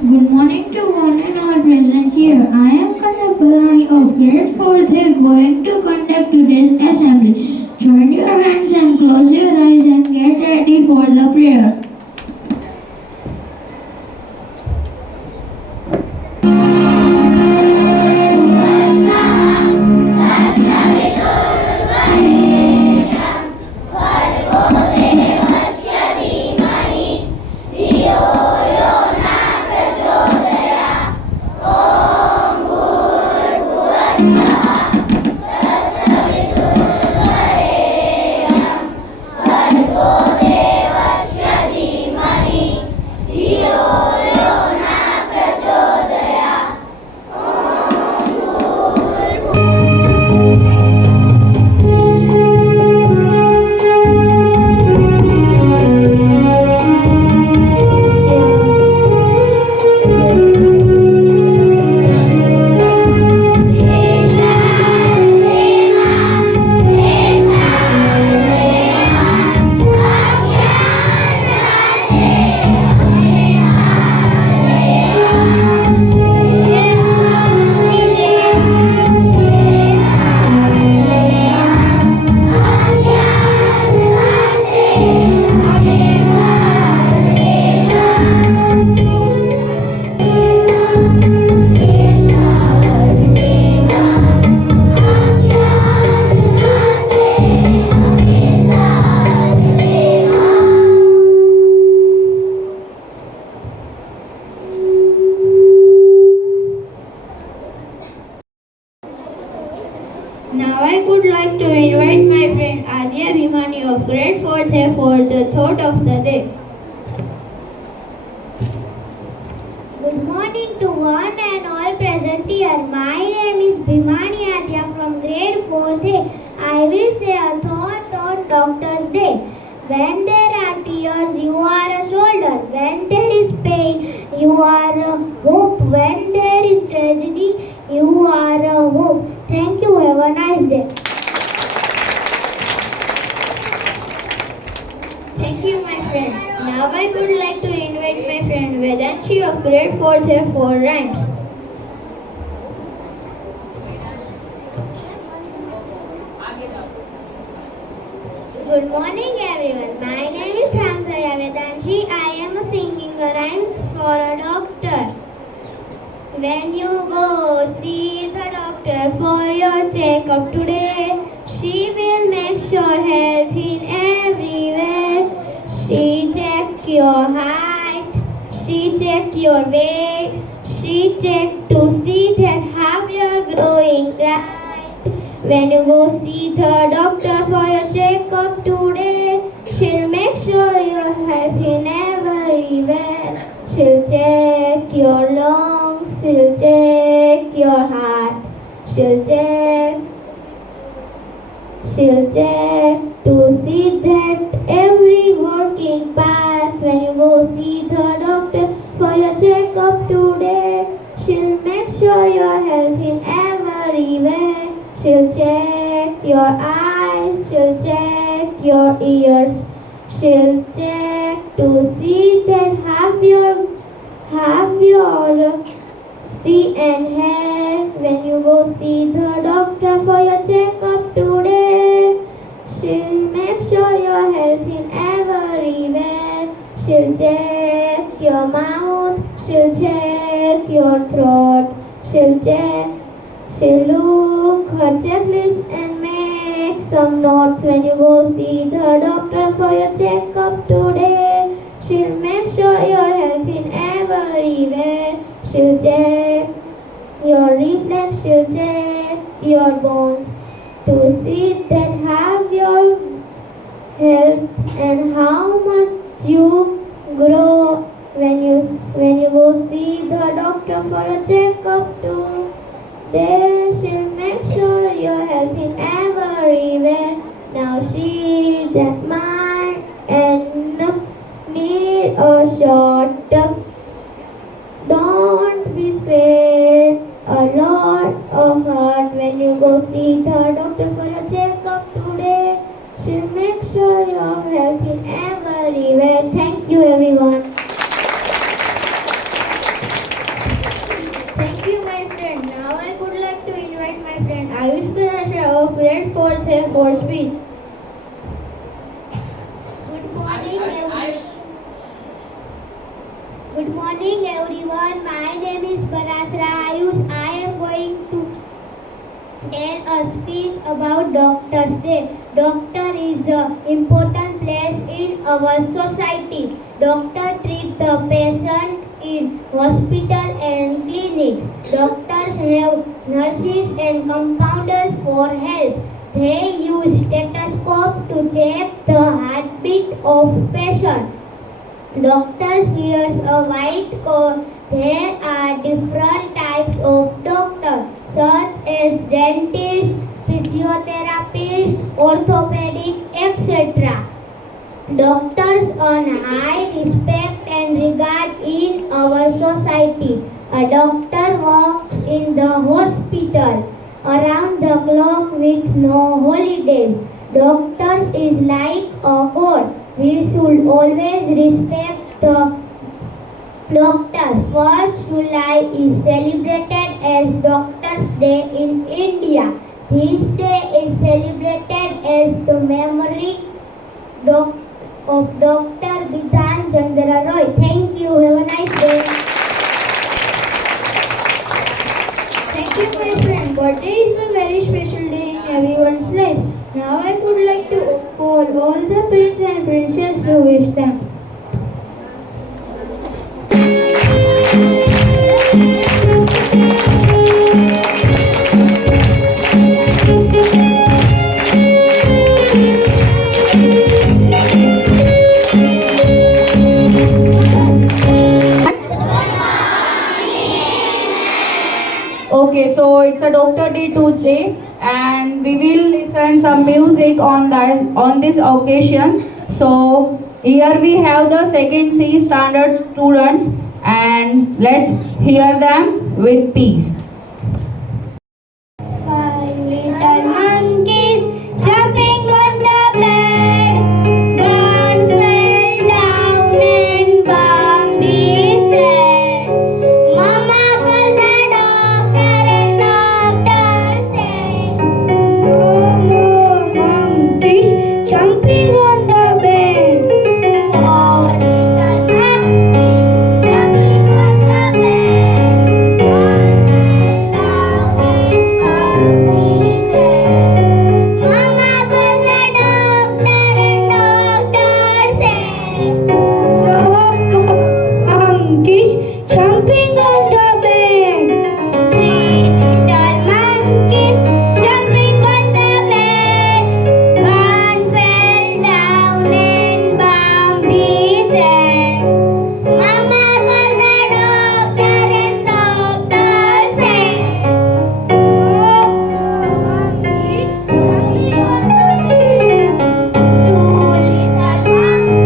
Good morning to one and all present here. I am Kanna Palani of grade 4th going to conduct today's assembly. Join your hands and close your eyes and get ready for the prayer. Now I would like to invite my friend Adya Bhimani of grade 4th for the thought of the day. Good morning to one and all present here. My name is Bhimani Adya from grade 4th A. I will say a thought on Doctor's Day. When there are tears, you are a shoulder. When there is pain, you are a hope. When there is tragedy, you are a hope. Thank you. Have a nice day. Thank you, my friend. Now I would like to invite my friend Vedanshi of grade 4th A for rhymes. Good morning everyone. My name is Hamzaya Vedanshi. I am singing a rhymes for a doctor. When you go see the doctor for your checkup today, she will make sure health in every way. She check your height, she check your weight, she check to see that how you're growing right. When you go see the doctor for your checkup today, she'll make sure your health in every way. She'll check your lungs, she'll check your heart, she'll check to see that every working parts. When you go see the doctor for your checkup today, she'll make sure your health in every way. She'll check your eyes, she'll check your ears, she'll check to see that have your see and hair. When you go see the doctor for your checkup today, she'll make sure your health in every way. She'll check your mouth, she'll check your throat, she'll look her checklist and make some notes. When you go see the doctor for your checkup today, she'll make sure your health in every way. She'll check your reflex, she'll check your bones to see that have your health and how much you grow. When you go see the doctor for your checkup today, she'll make sure your health in every way. Now she that might end up need a short term. Don't be scared. A lot of heart when you go see the doctor for your checkup today. She'll make sure your health in every way. Thank you everyone. Good morning everyone. My name is Parasra Ayush. I am going to tell a speech about Doctor's Day. Doctor is an important place in our society. Doctor treats the patient in hospital and clinics. Doctors have nurses and compounders for help. They use stethoscope to check the heartbeat of patient. Doctors wears a white coat. There are different types of doctors, such as dentists, physiotherapists, orthopedic, etc. Doctors earn high respect and regard in our society. A doctor works in the hospital around the clock with no holidays. Doctors is like a god. We should always respect the doctors. 1st July is celebrated as Doctors' Day in India. This day is celebrated as the memory of Dr. Bidhan Chandra Roy. Thank you. Have a nice day. Thank you, my friend. Birthday is a very special day in everyone's life. Now I would like to call all the prince and princess to wish them. Okay, so it's a Doctor Day today, and we will listen some music on this occasion. So here we have the second C standard students, and let's hear them with peace. Five little monkeys jumping on the bed. One fell down and Bambi said, "Mama called the doctor and doctor said, no more monkeys jumping on the bed." Four little monkeys jumping on the bed. One fell down and Bambi said, "Mama called the doctor and doctor said, no monkeys jumping on the bed." Three little monkeys jumping on the bed. One fell down and Bambi said, "Mama called the doctor and doctor said, no monkeys jumping on the bed." Two little monkeys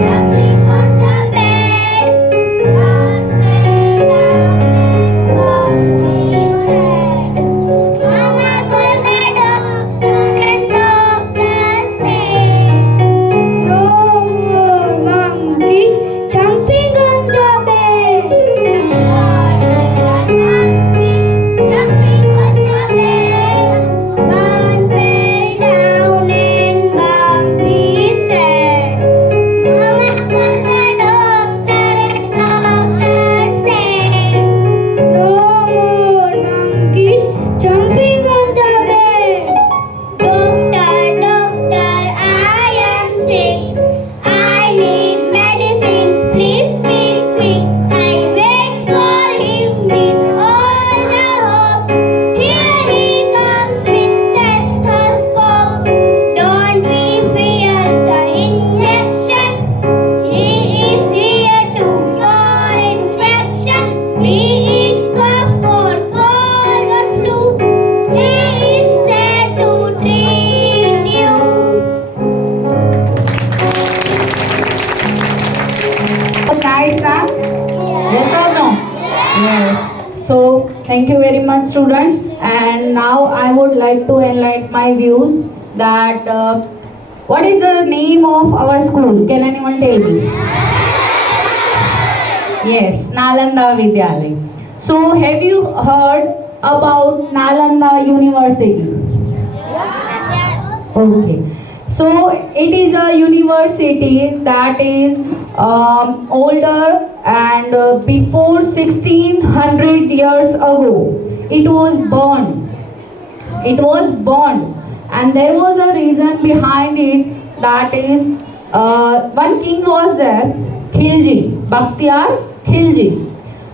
jumping on the bed. One fell down and Bambi said, "Mama called the doctor and doctor said, no more monkeys jumping on the bed." Four little monkeys jumping on the bed. One fell down and Bambi said, "Mama called the doctor and doctor said, no more monkeys jumping on the bed." "Doctor, doctor, I am sick. I need medicines. Please be quick." I wait for him with all the hope. Here he comes with stethoscope. Don't we fear the injection? He is here to cure infection. Be it cough or cold or flu, he is there to treat you. Nice, huh? Yes or no? Yes. So thank you very much, students. And now I would like to enlighten my views that what is the name of our school? Can anyone tell me? Yes, Nalanda Vidyalaya. So have you heard about Nalanda University? Okay. So it is a university that is older and before 1600 years ago it was born. It was born, and there was a reason behind it. That is, one king was there, Khilji, Bakhtiyar Khilji.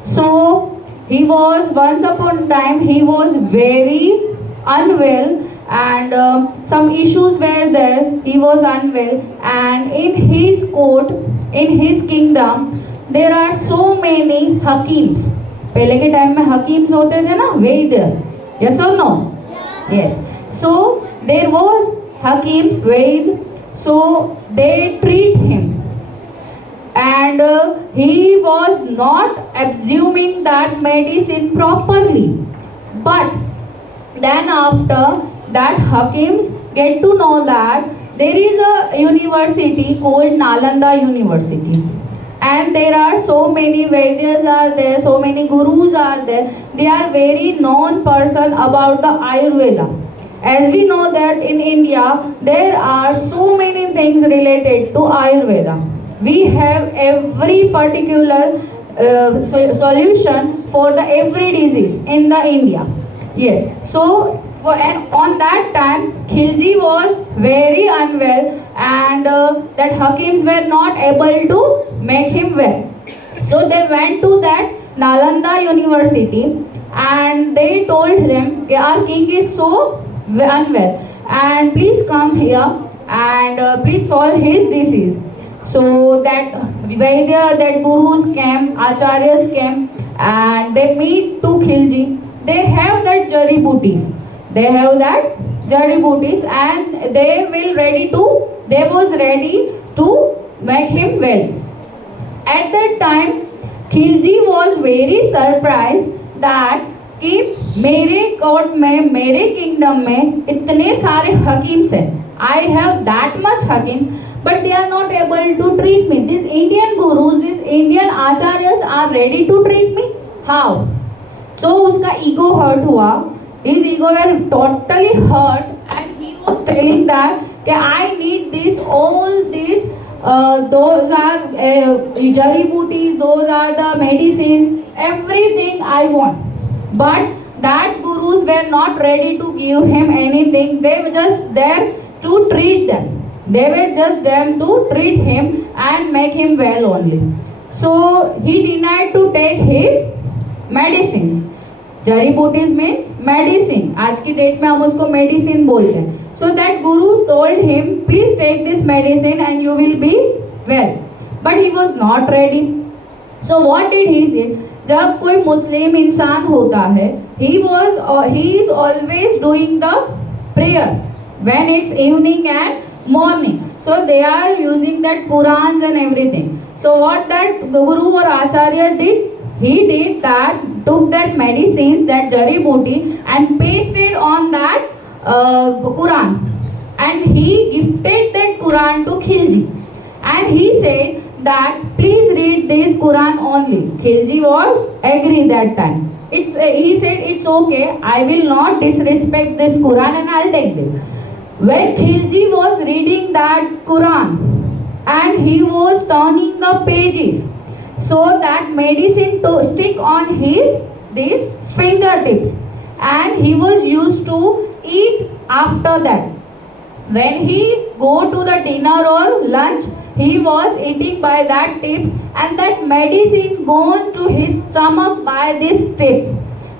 So he was once upon a time he was very unwell, and some issues were there. He was unwell, and in his court, in his kingdom, there are so many hakims. पहले के time में hakims होते थे ना, वैद्य. Yes or no? Yes. So there was hakims, Vaid. So they treat him, and he was not absorbing that medicine properly. But then after that, hakims get to know that there is a university called Nalanda University, and there are so many Vaidyas are there, so many gurus are there. They are very known person about the Ayurveda. As we know that in India there are so many things related to Ayurveda. We have every particular solution for the every disease in the India. Yes. So and on that time Khilji was very unwell, and that hakims were not able to make him well. So they went to that Nalanda University, and they told him, our king is so unwell, and please come here and please solve his disease. So that Vaidya, that gurus came, acharyas came, and they meet to Khilji. They have that jari booties. They have that jari booties, and they was ready to make him well. At that time, Khilji was very surprised that कि मेरे court में, मेरे kingdom में इतने सारे hakims हैं. I have that much hakim, but they are not able to treat me. These Indian gurus, these Indian acharyas are ready to treat me. How? So उसका ego hurt हुआ. His ego were totally hurt, and he was telling that I need this, all this. Those are jari booties, those are the medicines, everything I want. But that gurus were not ready to give him anything. They were just there to treat them. They were just there to treat him and make him well only. So he denied to take his medicines. जड़ी booties means medicine. आज की date में हम उसको medicine बोलते हैं. So that guru told him, please take this medicine and you will be well. But he was not ready. So what did he say? जब कोई मुस्लिम इंसान होता है, he is always doing the prayer when it's evening and morning. So they are using that Qurans and everything. So what that guru or acharya did? He did that, took that medicines, that jari booty, and pasted on that Quran, and he gifted that Quran to Khilji, and he said that please read this Quran only. Khilji was agree that time. He said it's okay, I will not disrespect this Quran and I'll take this. When Khilji was reading that Quran and he was turning the pages, so that medicine to stick on these fingertips, and he was used to eat after that. When he go to the dinner or lunch, he was eating by that tips, and that medicine gone to his stomach by this tip.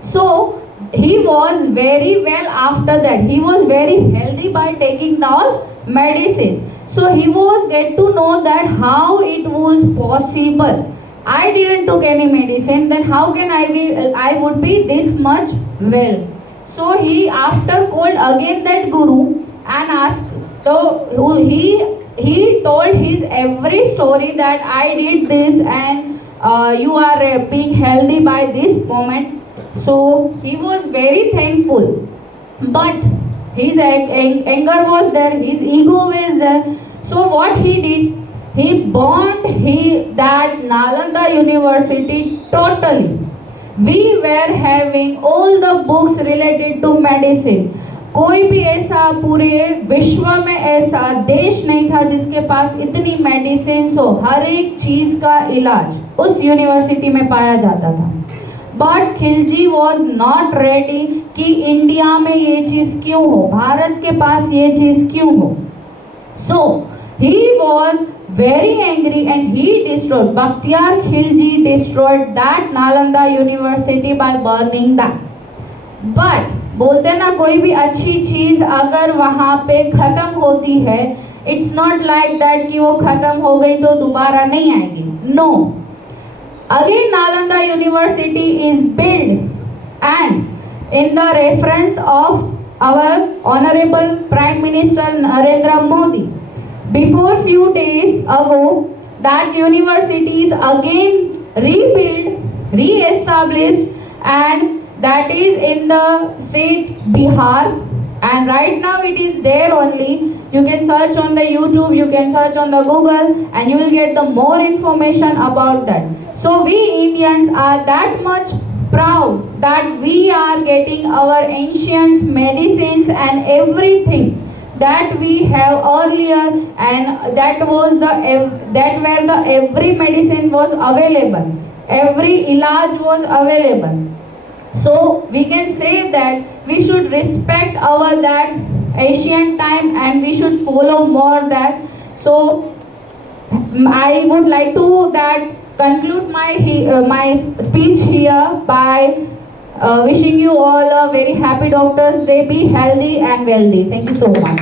So he was very well after that. He was very healthy by taking those medicines. So he was get to know that how it was possible. I didn't took any medicine, then how can I would be this much well. So he after called again that guru and asked. So he told his every story that I did this and you are being healthy by this moment. So he was very thankful, but his anger was there, his ego was there. So what he did? He burned that Nalanda University totally. We were having all the books related to medicine, कोई भी ऐसा पूरे विश्व में ऐसा देश नहीं था जिसके पास इतनी मेडिसिन हो, हर एक चीज का इलाज उस यूनिवर्सिटी में पाया जाता था। But Khilji was not ready कि इंडिया में ये चीज क्यों हो, भारत के पास ये चीज क्यों हो। So he was very angry and he destroyed, Bakhtiyar Khilji destroyed that Nalanda University by burning that. But बोलते ना कोई भी अच्छी चीज अगर वहाँ पे खत्म होती है, it's not like that कि वो खत्म हो गई तो दोबारा नहीं आएगी। No, again Nalanda University is built and in the reference of our honorable Prime Minister Narendra Modi. Before few days ago, that university is again rebuilt, re-established, and that is in the state Bihar. And right now it is there only. You can search on the YouTube, you can search on the Google, and you will get the more information about that. So we Indians are that much proud that we are getting our ancient medicines and everything that we have earlier, and that was that where the every medicine was available, every ilaj was available. So we can say that we should respect our that ancient time and we should follow more that. So I would like to that conclude my speech here by wishing you all a very happy Doctors Day. Be healthy and wealthy. Thank you so much.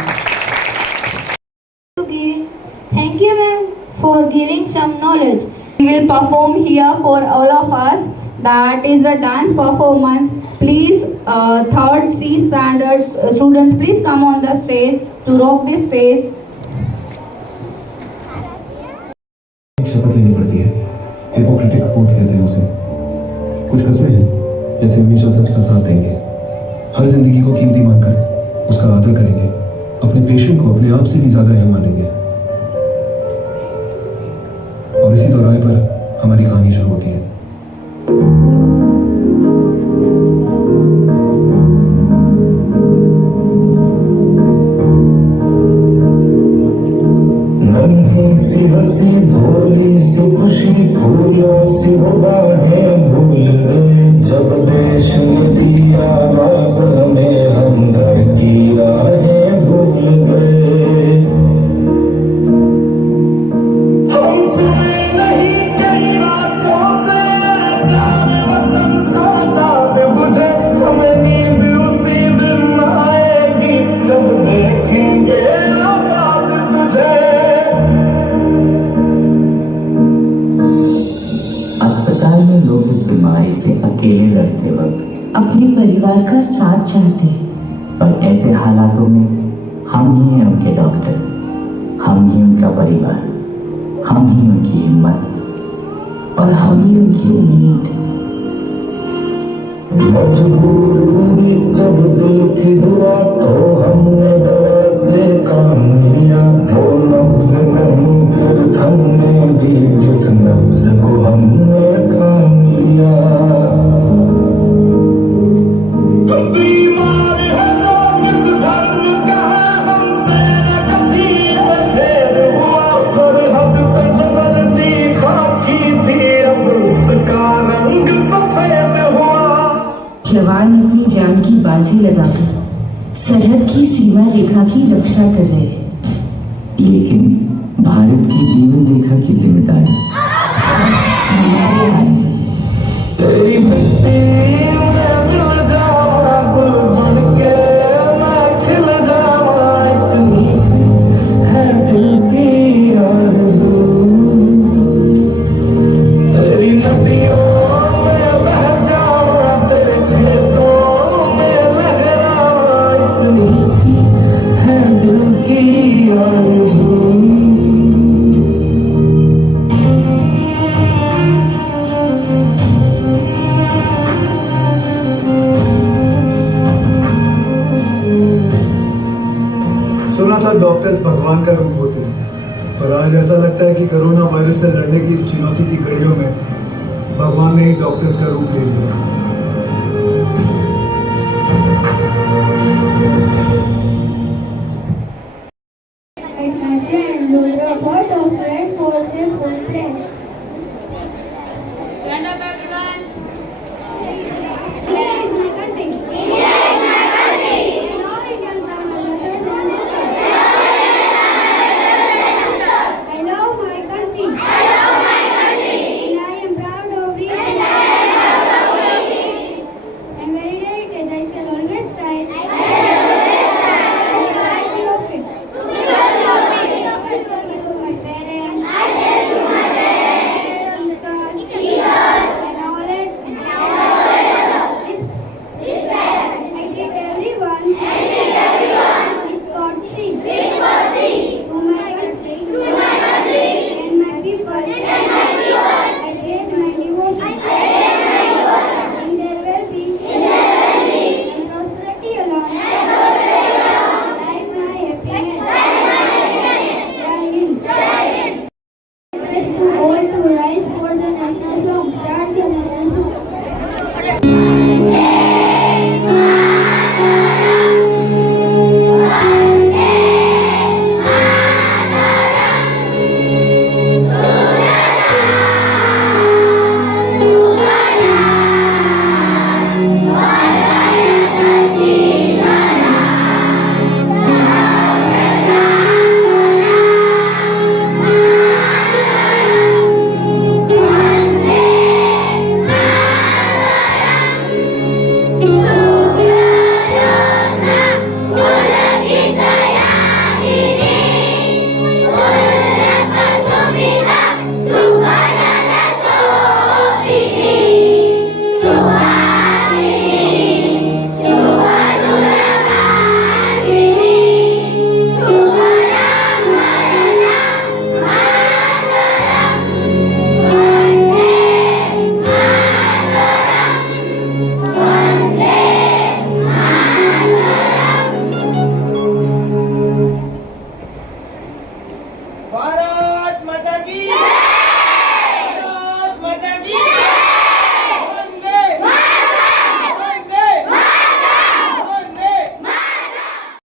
Thank you, ma'am, for giving some knowledge. We will perform here for all of us. That is a dance performance. Please, third C standard students, please come on the stage to rock the stage. शपथ लेनी पड़ती है, Hippocratic oath कहते हैं उसे। कुछ कस्में हैं, जैसे हमेशा सच का साथ देंगे, हर जिंदगी को कीमती मानकर उसका आदर करेंगे, अपने पेशेंट को अपने आप से भी ज्यादा अहम मानेंगे। और इसी दोहराए पर हमारी कहानी शुरू होती है। सी हंसी भोली सी खुशी फूलों सी बाहें भूल गए, जब देश ने दिया आवाज हमें हम घर की राहें भूल गए। हम सुने नहीं कई रातों से जाने वतन सा जाग बुझे, हमें नींद उसी दिन आएगी जब देखेंगे आबाद तुझे। अस्पताल में लोग इस बीमारी से अकेले लड़ते वक्त अपने परिवार का साथ चाहते हैं, पर ऐसे हालातों में हम ही हैं उनके डॉक्टर, हम ही उनका परिवार, हम ही उनकी हिम्मत और हम ही उनकी उम्मीद। मजबूर हुई जब दिल की दुआ तो हमने दवा से काम लिया, वो नब्ज नहीं फिर थमने दी जिस नब्ज को हमने थाम लिया। बीमार है जो किस धर्म का है, हमसे न कभी भेद हुआ, सरहद पे जबरदी खाकी थी अब उसका रंग सफेद हुआ। जवान अपनी जान की बाजी लगाकर सरहद की सीमा रेखा की रक्षा कर रहे हैं, लेकिन भारत की जीवन रेखा की जिम्मेदारी हमारे हाथ में। तेरी मिट्टी में मिल जावा, गुल बन के मैं खिल जावा, इतनी सी है दिल की आरज़ू। तेरी नदियों में बह जावा, तेरे खेतों में लहरावा, इतनी सी है दिल की आरज़ू। सुना था डॉक्टर्स भगवान का रूप होते हैं, पर आज ऐसा लगता है कि कोरोना वायरस से लड़ने की इस चुनौती की घड़ियों में भगवान ने ही डॉक्टर्स का रूप ले लिया। My friend, Rudra, what doctorate course is full-fledged?